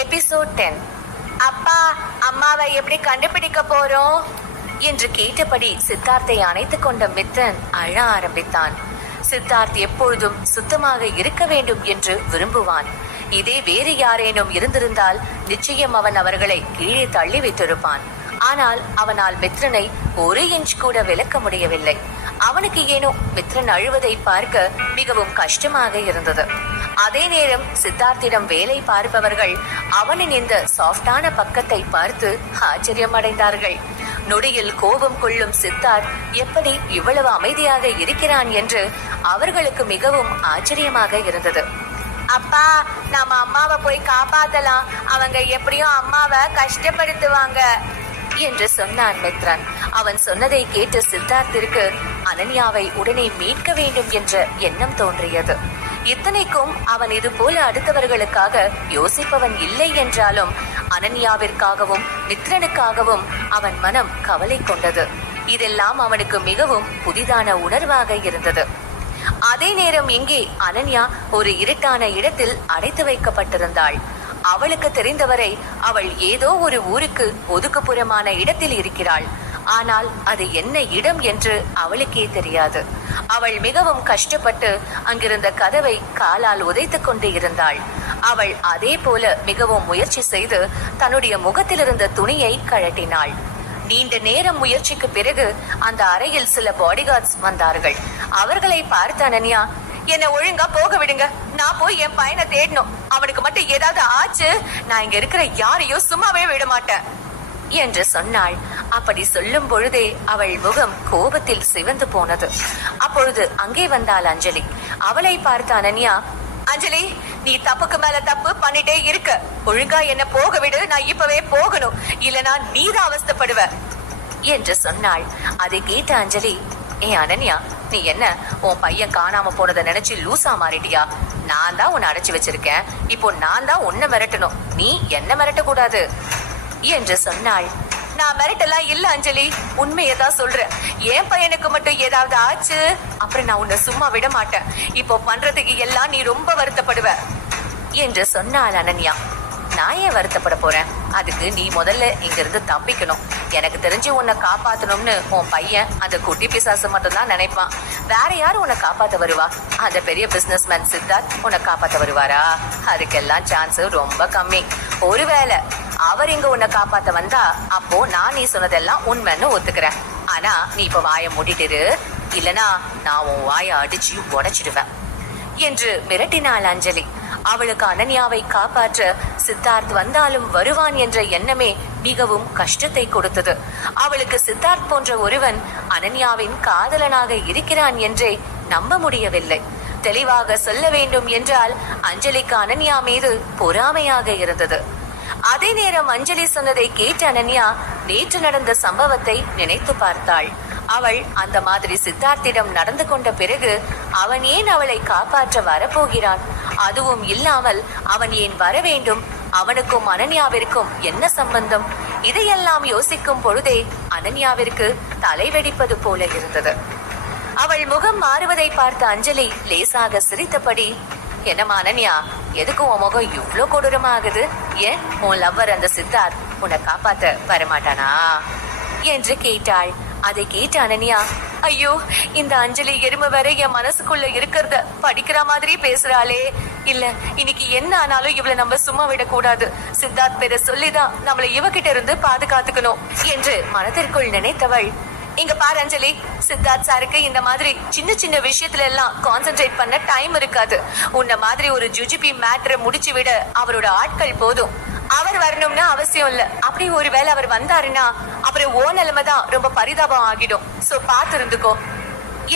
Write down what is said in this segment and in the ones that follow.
Episode 10. அப்பா, அம்மாவை எப்படி கண்டுபிடிக்க போறோம் என்று கேட்டபடி சித்தார்த்தை அணைத்துக் கொண்ட மித்ரன் அழ ஆரம்பித்தான். சித்தார்த் எப்பொழுதும் சுத்தமாக இருக்க வேண்டும் என்று விரும்புவான். இதே வேறு யாரேனும் இருந்திருந்தால் நிச்சயம் அவன் அவர்களை கீழே தள்ளி வைத்திருப்பான். ஆனால் அவனால் மித்ரனை 1 இன்ச் கூட விலக்க முடியவில்லை. அவனுக்கு ஏனோ மித்ரன் அழுவதை பார்க்க மிகவும் கஷ்டமாக இருந்தது. அதே நேரம் சித்தார்த்திடம் வேலை பார்ப்பவர்கள் அவனின் இந்த சாஃப்டான பக்கத்தை பார்த்து ஆச்சரியம் அடைந்தார்கள். நொடியில் கோபம் கொள்ளும் சித்தார்த் எப்படி இவ்வளவு அமைதியாக இருக்கிறான் என்று அவர்களுக்கு மிகவும் ஆச்சரியமாக இருந்தது. அப்பா, நாம அம்மாவை போய் காப்பாத்தலாம், அவங்க எப்படியும் அம்மாவை கஷ்டப்படுத்துவாங்க என்று சொன்னான் மித்ரன். அவன் சொன்னதை கேட்டு சித்தார்த்திற்கு அனன்யாவை உடனே மீட்க வேண்டும் என்ற எண்ணம் தோன்றியது. இத்தனைக்கும் அவன் இது போல அடுத்தவர்களுக்காக யோசிப்பவன் இல்லை என்றாலும் அனன்யாவிற்காகவும் மித்ரனுக்காகவும் அவன் மனம் கவலை கொண்டது. இதெல்லாம் அவனுக்கு மிகவும் புதிதான உணர்வாக இருந்தது. அதே நேரம் இங்கே அனன்யா ஒரு இருட்டான இடத்தில் அடைத்து வைக்கப்பட்டிருந்தாள். அவளுக்கு தெரிந்தவரை அவள் ஏதோ ஒரு ஊருக்கு ஒதுக்குப்புறமான இடத்தில் இருக்கிறாள். ஆனால் அது என்ன இடம் என்று அவளுக்கே தெரியாது. அவள் மிகவும் கஷ்டப்பட்டு அங்கிருந்த கதவை காலால் உதைத்துக் கொண்டு இருந்தாள். அவள் அதே போல மிகவும் முயற்சி செய்து தன்னுடைய முகத்திலிருந்த துணியை கழட்டினாள். நீண்ட நேரம் முயற்சிக்கு பிறகு அந்த அறையில் சில பாடிகார்ட்ஸ் வந்தார்கள். அவர்களை பார்த்த அனன்யா, என்ன ஒழுங்கா போக விடுங்க, நான் போய் என் பையனை தேடணும், அவனுக்கு மட்டும் ஏதாவது ஆச்சு நான் இங்க இருக்கிற யாரையும் சும்மாவே விட மாட்டேன் என்று சொன்னாள். அப்படி சொல்லும் பொழுதே அவள் முகம் கோபத்தில் சிவந்து போனது. அப்பொழுது அங்கே வந்தாள் அஞ்சலி. அவளை பார்த்த அனன்யா, அஞ்சலி, நீ தப்புக்கு மேல தப்பு பண்ணிட்டே இருக்க, ஒழுங்கா என்ன போக விடு, நான் இப்பவே போகணும், இல்லனா நீதான் அவஸ்தைப்படுவ என்று சொன்னாள். அதை கேட்ட அஞ்சலி, ஏ அனன்யா, நீ என்ன உன் பையன் காணாம போனதை நினைச்சு லூசா மாறிட்டியா? நான் தான் உன்னை அடைச்சு வச்சிருக்கேன், இப்போ நான் தான் உன்னை மிரட்டணும், நீ என்ன மிரட்ட கூடாது என்று சொன்னாள். நான் மிரட்டலாம் இல்ல அஞ்சலி, உண்மையதான் சொல்றேன். என் பையனுக்கு மட்டும் ஏதாவது ஆச்சு அப்புறம் நான் உன்னை சும்மா விட மாட்டேன். இப்போ பண்றதுக்கு எல்லாம் நீ ரொம்ப வருத்தப்படுவ என்று சொன்னாள் அனன்யா. நான் ஏன் வருத்தப்பட போறேன்? அதுக்கு நீ முதல்ல இங்க இருந்து தப்பிக்கணும். எனக்கு தெரிஞ்சு உன்னை காப்பாத்தணும்னு உன் பையன் அந்த குட்டி பிசாசு மட்டும் தான் நினைப்பான். வேற யாரும் உன்னை காப்பாத்த வருவா? அந்த பெரிய பிசினஸ் மேன் சித்தார்த் உன்னை காப்பாத்த வருவாரா? அதுக்கெல்லாம் சான்ஸ் ரொம்ப கம்மி. ஒருவேளை அவர் இங்க உன்னை காப்பாத்த வந்தா அப்போ நான் நீ சொன்னதெல்லாம் உண்மைன்னு ஒத்துக்கிறேன். ஆனா நீ இப்ப வாயை மூடிட்டு, இல்லனா நான் உன் வாயை அடிச்சு உடைச்சிடுவேன் என்று மிரட்டினாள் அஞ்சலி. அவளுக்கு அனன்யாவை காப்பாற்ற சித்தார்த் வந்தாலும் வருவான் என்ற எண்ணமே மிகவும் கஷ்டத்தை கொடுத்தது. அவளுக்கு சித்தார்த் போன்ற ஒருவன் அனன்யாவின் காதலனாக இருக்கிறான் என்றே நம்ப முடியவில்லை. தெளிவாக சொல்ல வேண்டும் என்றால் அஞ்சலிக்கு அனன்யா மீது பொறாமையாக இருந்தது. அதே நேரம் அஞ்சலி சொன்னதை கேட்ட அனன்யா நேற்று நடந்த சம்பவத்தை நினைத்து பார்த்தாள். அவள் அந்த மாதிரி சித்தார்த்திடம் நடந்து கொண்ட பிறகு அவன் ஏன் அவளை காப்பாற்ற வரப்போகிறான்? அதுவும் இல்லாமல் அவன் ஏன் வர வேண்டும்? அவனுக்கும் அனன்யாவிற்கும் என்ன சம்பந்தம்? இதையெல்லாம் யோசிக்கும் பொழுதே அனன்யாவிற்கு தலை வெடிப்பது போல இருந்தது. அவள் முகம் மாறுவதை பார்த்த அஞ்சலி லேசாக சிரித்தபடி, என்னம்மா அனன்யா, எதுக்கும் உன் முகம் இவ்வளோ கொடூரமாகுது? ஏன் உன் லவ்வர் அந்த சித்தார்த் உன்னை காப்பாத்த வரமாட்டானா என்று கேட்டாள். அதை கேட்ட அனன்யா, ஐயோ, இந்த அஞ்சலி எருமை வரை என் மனசுக்குள்ள இருக்கிறத படிக்கிற மாதிரி பேசுறாளே. இல்ல, இன்னைக்கு என்ன ஆனாலும் இவளை நம்ம சும்மா விடக்கூடாது. சித்தார்த் பேரை சொல்லிதான் நம்மளை இவகிட்ட இருந்து பாதுகாத்துக்கணும் என்று மனதிற்குள் நினைத்தவள், இங்க பாரு அஞ்சலி, சித்தார்த் சாருக்கு இந்த மாதிரி சின்ன சின்ன விஷயத்துல எல்லாம் கான்சென்ட்ரேட் பண்ண டைம் இருக்காது. உன்ன மாதிரி ஒரு ஜுஜிபி மேட்டரை முடிச்சு விட அவரோட ஆட்கள் போதும். அவர் வரணும்னு அவசியம் இல்ல. அப்படி ஒருவேளை அவர் வந்தாருன்னா அப்புறம் ஓ நிலைமைதான் ரொம்ப பரிதாபம் ஆகிடும். சோ பார்த்து இருந்துக்கோ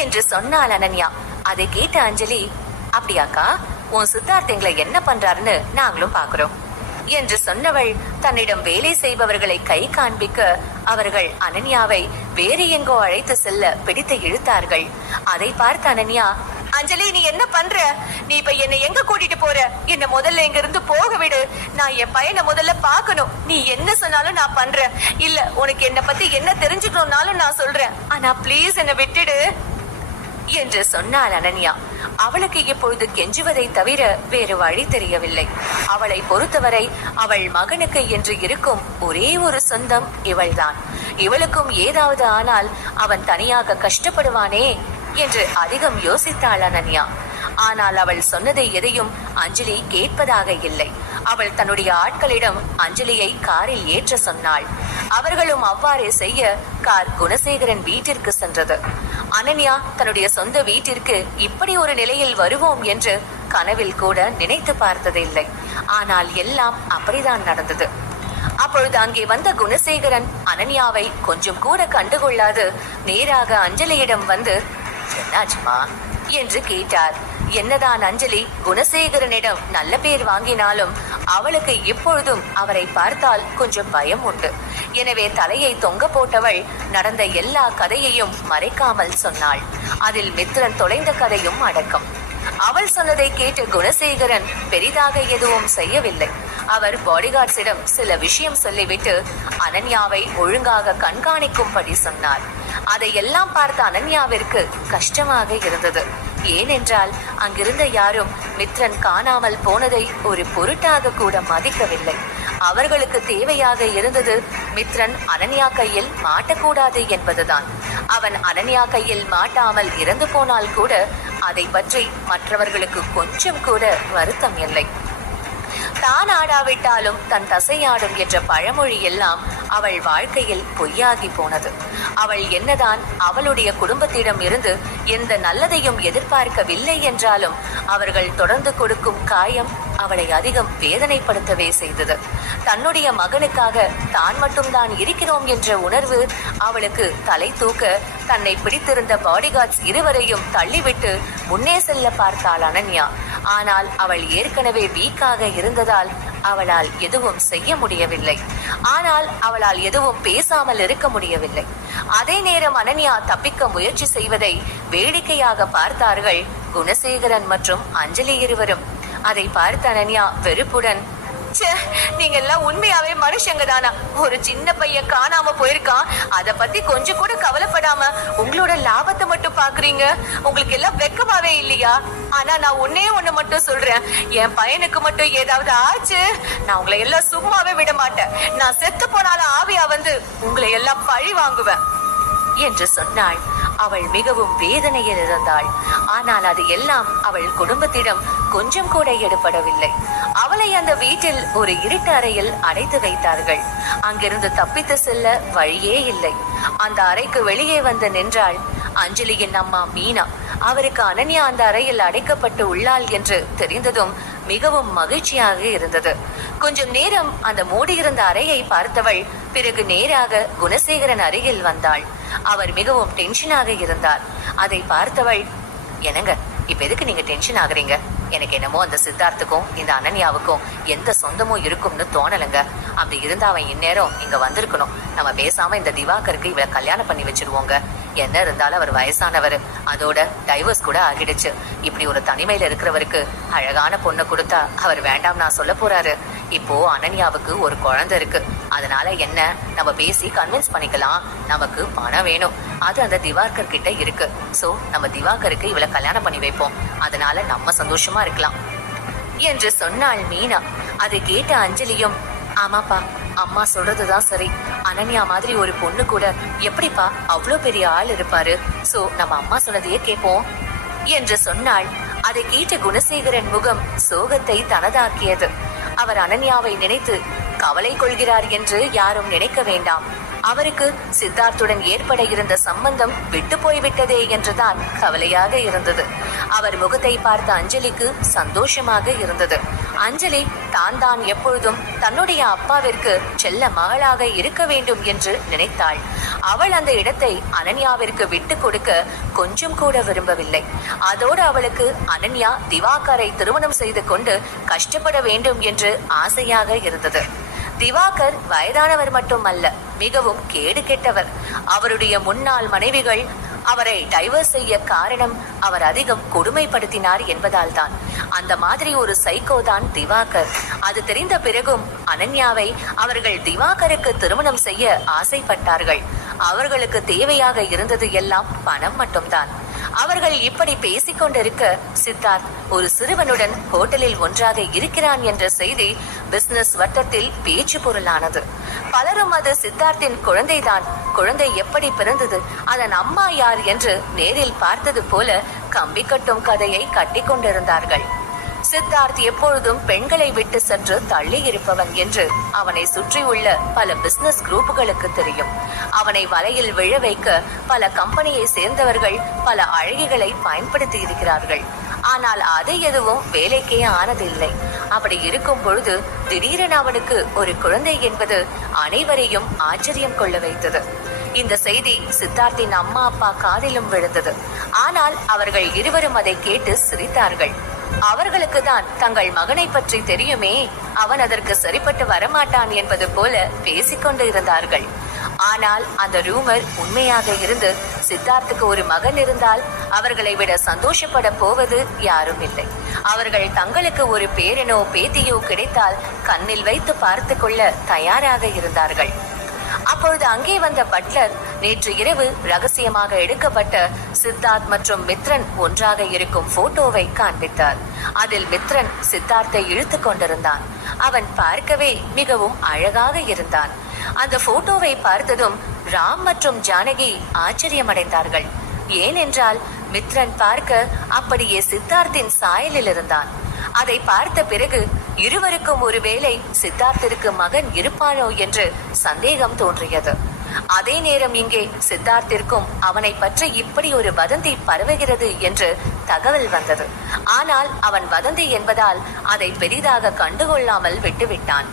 என்று சொன்னாள் அனன்யா. அதை கேட்ட அஞ்சலி, அப்படியாக்கா, உன் சித்தார்த் எங்களை என்ன பண்றாருன்னு நாங்களும் பாக்குறோம் என்று சொன்னவள் தன்னிடம் வேலை செய்பவர்களை கை காண்பிக்க அவர்கள் அனன்யாவை வேறு எங்கோ அழைத்து செல்ல பிடித்து இழுத்தார்கள். அதை பார்த்த அனன்யா, அஞ்சலி, நீ என்ன பண்ற? நீ இப்ப என்னை எங்க கூட்டிட்டு போற? என்ன முதல்ல இங்க இருந்து போக விடு. நான் என் பையனை முதல்ல பாக்கணும். நீ என்ன சொன்னாலும் நான் பண்றேன். இல்ல, உனக்கு என்ன பத்தி என்ன தெரிஞ்சுக்கணும்னாலும் நான் சொல்றேன். ஆனா பிளீஸ் என்ன விட்டுடு என்று சொன்னாள் அனன்யா. அவளுக்கு இப்பொழுது கெஞ்சுவதை தவிர வேறு வழி தெரியவில்லை. அவளை பொறுத்தவரை அவள் மகனுக்கு என்று இருக்கும் ஒரே ஒரு சொந்தம் இவள்தான். இவளுக்கும் ஏதாவது ஆனால் அவன் தனியாக கஷ்டப்படுவானே என்று அதிகம் யோசித்தாள் அனன்யா. ஆனால் அவள் சொன்னதை எதையும் அஞ்சலி கேட்பதாக இல்லை. அவள் தன்னுடைய ஆட்களிடம் அஞ்சலியை காரில் ஏற்ற சொன்னாள். அவர்களும் அவ்வாறே செய்ய கார் குணசேகரன் வீட்டிற்கு சென்றது. அனன்யா தன்னுடைய சொந்த வீட்டிற்கு இப்படி ஒரு நிலையில் வருவோம் என்று கனவில் கூட நினைத்து பார்த்ததில்லை. ஆனால் எல்லாம் அப்படிதான் நடந்தது. அப்பொழுது அங்கே வந்த குணசேகரன் அனன்யாவை கொஞ்சம் கூட கண்டுகொள்ளாது நேராக அஞ்சலியிடம் வந்து, என்னாச்சுமா என்று கேட்டார். என்னதான் அஞ்சலி குணசேகரனிடம் நல்ல பேர் வாங்கினாலும் அவளுக்கு இப்பொழுதும் அவரை பார்த்தால் கொஞ்சம் பயம் உண்டு. எனவே தலையை தொங்க போட்டவள் நடந்த எல்லா கதையையும் மறைக்காமல் சொன்னாள். அதில் மித்ரன் தொலைந்த கதையும் அடக்கம். அவள் சொன்னதை கேட்ட குணசேகரன் பெரிதாக எதுவும் செய்யவில்லை. அவர் பாடிகார்ட்ஸிடம் சில விஷயம் சொல்லிவிட்டு அனன்யாவை ஒழுங்காக கண்காணிக்கும்படி சொன்னார். அதையெல்லாம் பார்த்த அனன்யாவிற்கு கஷ்டமாக இருந்தது. ஏனென்றால் அங்கிருந்த யாரும் மித்ரன் காணாமல் போனதை ஒரு பொருட்டாக கூட மதிக்கவில்லை. அவர்களுக்கு தேவையாக இருந்தது மித்ரன் அனன்யா கையில் மாட்டக்கூடாது என்பதுதான். அவன் அனன்யா கையில் மாட்டாமல் இறந்து போனால் கூட அதை பற்றி மற்றவர்களுக்கு கொஞ்சம் கூட வருத்தம் இல்லை. தான் ஆடாவிட்டாலும் தன் தசையாடும் என்ற பழமொழி எல்லாம் அவள் வாழ்க்கையில் பொய்யாகி போனது. அவள் என்னதான் அவளுடைய குடும்பத்திடம் இருந்து எந்த நல்லதையும் எதிர்பார்க்கவில்லை என்றாலும் அவர்கள் தொடர்ந்து கொடுக்கும் காயம் அவளை அதிகம் வேதனைப்படுத்தவே செய்தது. தன்னுடைய மகனுக்காக தான் மட்டும்தான் இருக்கிறோம் என்ற உணர்வு அவளுக்கு தலை தூக்க தன்னை பிடித்திருந்த பாடிகார்ட்ஸ் இருவரையும் தள்ளிவிட்டு முன்னே செல்ல பார்த்தாள் அனன்யா. ஆனால் அவள் ஏற்கனவே வீக்காக இருந்ததால் அவளால் எதுவும் செய்ய முடியவில்லை. ஆனால் அவளால் எதுவும் பேசாமல் இருக்க முடியவில்லை. அதே நேரம் அனன்யா தப்பிக்க முயற்சி செய்வதை வேடிக்கையாக பார்த்தார்கள் குணசேகரன் மற்றும் அஞ்சலி இருவரும். அதை பார்த்த அனன்யா வெறுப்புடன், நீங்க எல்லாம் உண்மையாவே மனுஷங்க தானா? ஒரு சின்ன பையன் காணாம போயிருக்கான், அத பத்தி கொஞ்சம் கூட கவலைப்படாம உங்களோட லாபத்தை மட்டும் பாக்குறீங்க. உங்களுக்கு எல்லாம் வெக்கமாவே இல்லையா? ஆனா நான் ஒன்னே ஒண்ணு மட்டும் சொல்றேன், என் பையனுக்கு மட்டும் ஏதாவது ஆச்சு நான் உங்களை எல்லாம் சும்மாவே விட மாட்டேன். நான் செத்து போனாலும் ஆவியா வந்து உங்களை எல்லாம் பழி வாங்குவேன் என்று சொன்னாள். அவள் மிகவும் வேதனையில் இருந்தாள். ஆனால் அது எல்லாம் அவள் குடும்பத்திடம் கொஞ்சம் கூட எடுபடவில்லை. அவளை அந்த வீட்டில் ஒரு இருட்டு அறையில் அடைத்து வைத்தார்கள். அங்கிருந்து தப்பித்து செல்ல வழியே இல்லை. அந்த அறைக்கு வெளியே வந்து நின்றாள் அஞ்சலியின் அம்மா மீனா. அவருக்கு அனன்யா அந்த அறையில் அடைக்கப்பட்டு உள்ளாள் என்று தெரிந்ததும் மிகவும் மகிழ்ச்சியாக இருந்தது. கொஞ்சம் நேரம் அந்த மூடியிருந்த அறையை பார்த்தவள் பிறகு நேராக குணசேகரன் அருகில் வந்தாள். அவர் மிகவும் டென்ஷனாக இருந்தார். அதை பார்த்தவள், என்னங்க இப்ப எதுக்கு நீங்க டென்ஷன் ஆகுறீங்க? எனக்கு என்னமோ அந்த சித்தார்த்துக்கும் இந்த அனன்யாவுக்கும் எந்த சொந்தமும் இருக்கும்னு தோணலைங்க. அப்படி இருந்தா அவன் இந்நேரம் இங்க வந்திருக்கணும். நம்ம பேசாம இந்த திவாகருக்கு இவளை கல்யாணம் பண்ணி வச்சிருவோங்க. என்ன இருந்தாலும் அவர் வயசானவர், அதோட டைவர்ஸ் கூட ஆகிடுச்சு. இப்படி ஒரு தனிமையில இருக்கிறவருக்கு அழகான பொண்ணு கொடுத்தா அவர் வேண்டாம் நான் சொல்ல போறாரு. இப்போ அனன்யாவுக்கு ஒரு குழந்தை இருக்கு. அதனால என்ன, நம்ம பேசி கன்வின்ஸ் பண்ணிக்கலாம். நமக்கு பணம் வேணும், அது அந்த திவாகர் கிட்ட இருக்கு. சோ நம்ம திவாகருக்கு இவளை கல்யாணம் பண்ணி வைப்போம். அதனால நம்ம சந்தோஷமா இருக்கலாம் என்று சொன்னாள் மீனா. அதை கேட்ட அஞ்சலியும், ஆமாப்பா அம்மா சொல்றதுதான் சரி. அனன்யா மாதிரி ஒரு பொண்ணு கூட எப்படிப்பா அவ்வளோ பெரிய ஆள் இருப்பாரு. சோ நம்ம அம்மா சொன்னதையே கேட்போம் என்று சொன்னாள். அதை கேட்ட குணசேகரன் முகம் சோகத்தை தனதாக்கியது. அவர் அனன்யாவை நினைத்து கவலை கொள்கிறார் என்று யாரும் நினைக்க வேண்டாம். அவருக்கு சித்தார்த்துடன் ஏற்பட இருந்த சம்பந்தம் விட்டு போய்விட்டதே என்றுதான் கவலையாக இருந்தது. அவர் முகத்தை பார்த்த அஞ்சலிக்கு சந்தோஷமாக இருந்தது. அஞ்சலி தான் எப்பொழுதும் தன்னுடைய அப்பாவிற்கு செல்ல மகளாக இருக்க வேண்டும் என்று நினைத்தாள். அவள் அந்த இடத்தை அனன்யாவிற்கு விட்டு கொடுக்க கொஞ்சம் கூட விரும்பவில்லை. அதோடு அவளுக்கு அனன்யா திவாகரை திருமணம் செய்து கொண்டு கஷ்டப்பட வேண்டும் என்று ஆசையாக இருந்தது. திவாகர் வயதானவர் மட்டுமல்ல, மிகவும் கேடு கெட்டவர். அவருடைய முன்னாள் மனைவிகள் அவரை டைவர்ஸ் செய்ய காரணம் அவர் அதிகம் கொடுமைப்படுத்தினார் என்பதால் தான். அந்த மாதிரி ஒரு சைக்கோ தான் திவாகர். அது தெரிந்த பிறகும் அனன்யாவை அவர்கள் திவாகருக்கு திருமணம் செய்ய ஆசைப்பட்டார்கள். அவர்களுக்கு தேவையாக இருந்தது எல்லாம் பணம் மட்டும்தான். அவர்கள் இப்படி பேசிக் கொண்டிருக்க சித்தார்த் ஒரு சிறுவனுடன் ஹோட்டலில் ஒன்றாக இருக்கிறான் என்ற செய்தி பிசினஸ் வட்டத்தில் பேச்சு பொருளானது. பலரும் அது சித்தார்த்தின் குழந்தைதான், குழந்தை எப்படி பிறந்தது, அதன் அம்மா யார் என்று நேரில் பார்த்தது போல கம்பி கட்டும் கதையை கட்டி கொண்டிருந்தார்கள். சித்தார்த் எப்பொழுதும் பெண்களை விட்டு சற்று தள்ளி இருப்பவன் என்று அவனை சுற்றியுள்ள பல பிசினஸ் குரூப்புகளுக்கு தெரியும். அவனை வலையில் விழ வைக்க பல கம்பெனியை சேர்ந்தவர்கள் பல அழகிகளை பயன்படுத்தி இருக்கிறார்கள். ஆனால் அது எதுவும் வேலைக்கே ஆனதில்லை. அப்படி இருக்கும் பொழுது திடீரென அவனுக்கு ஒரு குழந்தை என்பது அனைவரையும் ஆச்சரியம் கொள்ள வைத்தது. இந்த செய்தி சித்தார்த்தின் அம்மா அப்பா காதிலும் விழுந்தது. ஆனால் அவர்கள் இருவரும் அதை கேட்டு சிரித்தார்கள். அவர்களுக்கு தான் தங்கள் மகனை பற்றி தெரியுமே, அவன் அதற்கு சரிப்பட்டு வரமாட்டான் என்பது போல பேசிக்கொண்டு இருந்தார்கள். ஆனால் அந்த ரூமர் உண்மையாக இருந்து சித்தார்த்துக்கு ஒரு மகன் இருந்தால் அவர்களை விட சந்தோஷப்பட போவது யாரும் இல்லை. அவர்கள் தங்களுக்கு ஒரு பேரனோ பேத்தியோ கிடைத்தால் கண்ணில் வைத்து பார்த்து கொள்ள தயாராக இருந்தார்கள். அப்பொழுது அங்கே வந்த பட்லர் நேற்று இரவு ரகசியமாக எடுக்கப்பட்ட சித்தார்த் மற்றும் மித்ரன் ஒன்றாக இருக்கும் போட்டோவை காண்பித்தார். அதில் மித்ரன் சித்தார்த்தை இழுத்து கொண்டிருந்தான். அவன் பார்க்கவே மிகவும் அழகாக இருந்தான். அந்த போட்டோவை பார்த்ததும் ராம் மற்றும் ஜானகி ஆச்சரியமடைந்தார்கள். ஏனென்றால் மித்ரன் பார்க்க அப்படியே சித்தார்த்தின் சாயலில் இருந்தான். அதை பார்த்த பிறகு இருவருக்கும் ஒருவேளை சித்தார்த்திற்கு மகன் இருப்பானோ என்று சந்தேகம் தோன்றியது. அதே நேரம் இங்கே சித்தார்த்திற்கும் அவனை பற்றி இப்படி ஒரு வதந்தி பரவுகிறது என்று தகவல் வந்தது. ஆனால் அவன் வதந்தி என்பதால் அதை பெரிதாக கண்டுகொள்ளாமல் விட்டுவிட்டான்.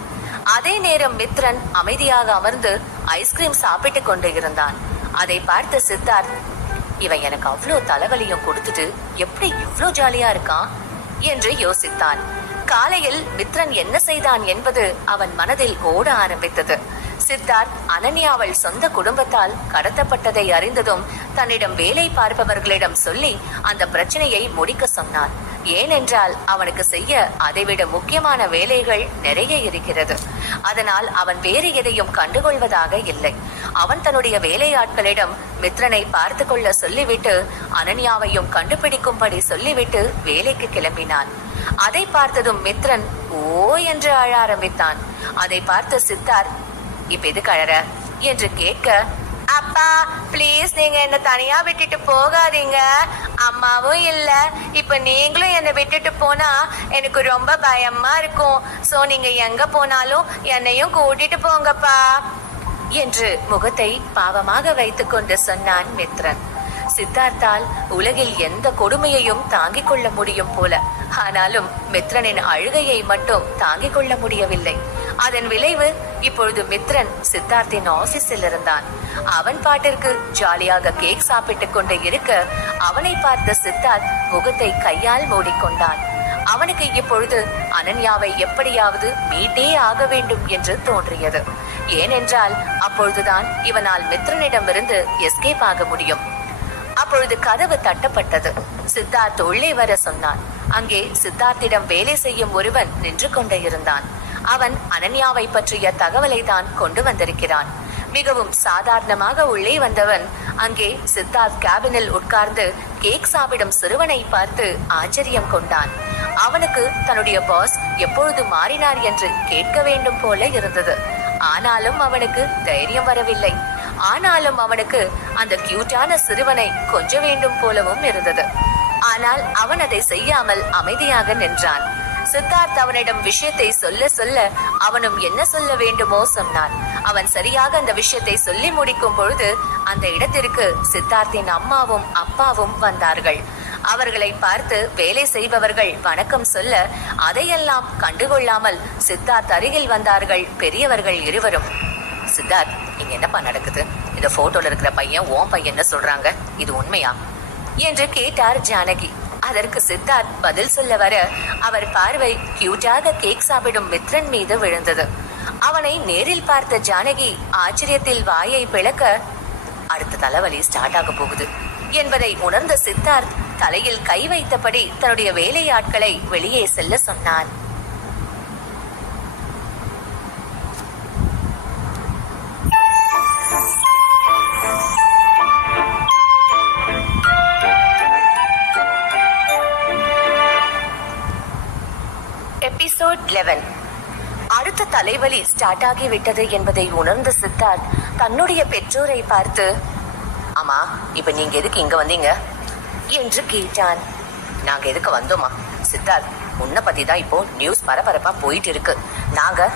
அதே நேரம் மித்ரன் அமைதியாக அமர்ந்து ஐஸ்கிரீம் சாப்பிட்டுக் கொண்டு இருந்தான். அதை பார்த்த சித்தார்த், இவன் எனக்கு அவ்வளோ தலைவலியும் கொடுத்துட்டு எப்படி இவ்வளோ ஜாலியா இருக்கான் என்று யோசித்தான். காலையில் மித்ரன் என்ன செய்தான் என்பது அவன் மனதில் ஓட ஆரம்பித்தது. சித்தார்த் அனன்யாவள் சொந்த குடும்பத்தால் கடத்தப்பட்டதை அறிந்ததும் தன்னிடம் வேலை பார்ப்பவர்களிடம் சொல்லி அந்த பிரச்சனையை முடிக்க சொன்னான். ஏனென்றால் அவனுக்கு செய்ய அதைவிட முக்கியமான வேலைகள் நிறைய இருக்கிறது. அதனால் அவன் வேறு எதையும் கண்டுகொள்வதாக இல்லை. அவன் தன்னுடைய வேலையாட்களிடம் மித்ரனை பார்த்து கொள்ள சொல்லிவிட்டு அனன்யாவையும் கண்டுபிடிக்கும்படி சொல்லிவிட்டு வேலைக்கு கிளம்பினான். அதை பார்த்ததும் மித்ரன் ஓ என்று அழ ஆரம்பித்தான். அதை பார்த்த சித்தார்த், இப்ப எதுக்கு அழற என்று கேட்க, அப்பா பிளீஸ் நீங்க என்ன தனியா விட்டுட்டு போகாதீங்க, அம்மாவும் இல்ல, இப்ப நீங்களும் என்னை விட்டுட்டு போனா எனக்கு ரொம்ப பயமா இருக்கும். சோ நீங்க எங்க போனாலும் என்னையும் கூட்டிட்டு போங்கப்பா என்று முகத்தை பாவமாக வைத்துக் கொண்டு சொன்னான் மித்ரன். சித்தார்த்தால் உலகில் எந்த கொடுமையையும் தாங்கிக் கொள்ள முடியும் போல, ஆனாலும் மித்ரனின் அழுகையை மட்டும் தாங்கிக் கொள்ள முடியவில்லை. அதன் விளைவு இப்பொழுது மித்ரன் சித்தார்த்தின் ஆபீஸில் இருந்தான். அவன் பாட்டிற்கு ஜாலியாக கேக் சாப்பிட்டுக் கொண்டு இருக்க அவனை பார்த்த சித்தார்த் முகத்தை கையால் மூடிக்கொண்டான். அவனுக்கு இப்பொழுது அனன்யாவை எப்படியாவது மீட்டே ஆக வேண்டும் என்று தோன்றியது. ஏனென்றால் அப்பொழுதுதான் இவனால் மித்ரனிடமிருந்து எஸ்கேப் ஆக முடியும். அப்பொழுது கதவு தட்டப்பட்டது. சித்தார்த் உள்ளே வர சொன்னான். அங்கே சித்தார்த்திடம் வேலை செய்யும் ஒருவன் நின்று கொண்டே இருந்தான். அவன் அனன்யாவை பற்றிய தகவலை தான் கொண்டு வந்திருக்கிறான். மிகவும் சாதாரணமாக உள்ளே வந்தவன் அங்கே சித்தார்த் கேபினில் உட்கார்ந்து கேக் சாப்பிடும் சிறுவனை பார்த்து ஆச்சரியம் கொண்டான். அவனுக்கு தன்னுடைய பாஸ் எப்பொழுது மாறினார் என்று கேட்க வேண்டும் போல இருந்தது. ஆனாலும் அவனுக்கு தைரியம் வரவில்லை. ஆனாலும் அவனுக்கு அந்த கியூட்டான சிறுவனை கொஞ்ச வேண்டும் போலவும் இருந்தது. ஆனால் அவன் அதை செய்யாமல் அமைதியாக நின்றான். சித்தார்த் அவனிடம் விஷயத்தை சொல்ல சொல்ல அவனும் என்ன சொல்ல வேண்டுமோ சொன்னான். அவன் சரியாக அந்த விஷயத்தை சொல்லி முடிக்கும் பொழுது அந்த இடத்திற்கு சித்தார்த்தின் அம்மாவும் அப்பாவும் வந்தார்கள். அவர்களை பார்த்து வேலை செய்பவர்கள் வணக்கம் சொல்ல அதையெல்லாம் கண்டுகொள்ளாமல் சித்தார்த் அருகில் வந்தார்கள் பெரியவர்கள் இருவரும். சித்தார்த், இங்க என்னப்பா நடக்குது? இந்த போட்டோல இருக்கிற பையன் உன் பையன் சொல்றாங்க, இது உண்மையா என்று கேட்டார் ஜானகி. அதற்கு சித்தார்த் பதில் சொல்ல வர அவர் பார்வை கியூட்டாக கேக் சாப்பிடும் மித்ரன் மீது விழுந்தது. அவனை நேரில் பார்த்த ஜானகி ஆச்சரியத்தில் வாயை பிளக்க, அடுத்த தலைவலி ஸ்டார்ட் ஆக போகுது என்பதை உணர்ந்த சித்தார்த் தலையில் கை வைத்தபடி தன்னுடைய வேலையாட்களை வெளியே செல்ல சொன்னான். தலைவலி ஸ்டார்ட் ஆகிவிட்டது என்பதை உணர்ந்த சித்தார்த் தன்னுடைய பெற்றோரை பார்த்து, ஆமா, இப்ப நீங்க எதுக்கு இங்க வந்தீங்க என்று கேட்டான். நாங்க எதுக்கு வந்தோமா சித்தார்த், உன்னை பத்தி தான் இப்போ நியூஸ் பரபரப்பா போயிட்டு இருக்கு. நாங்க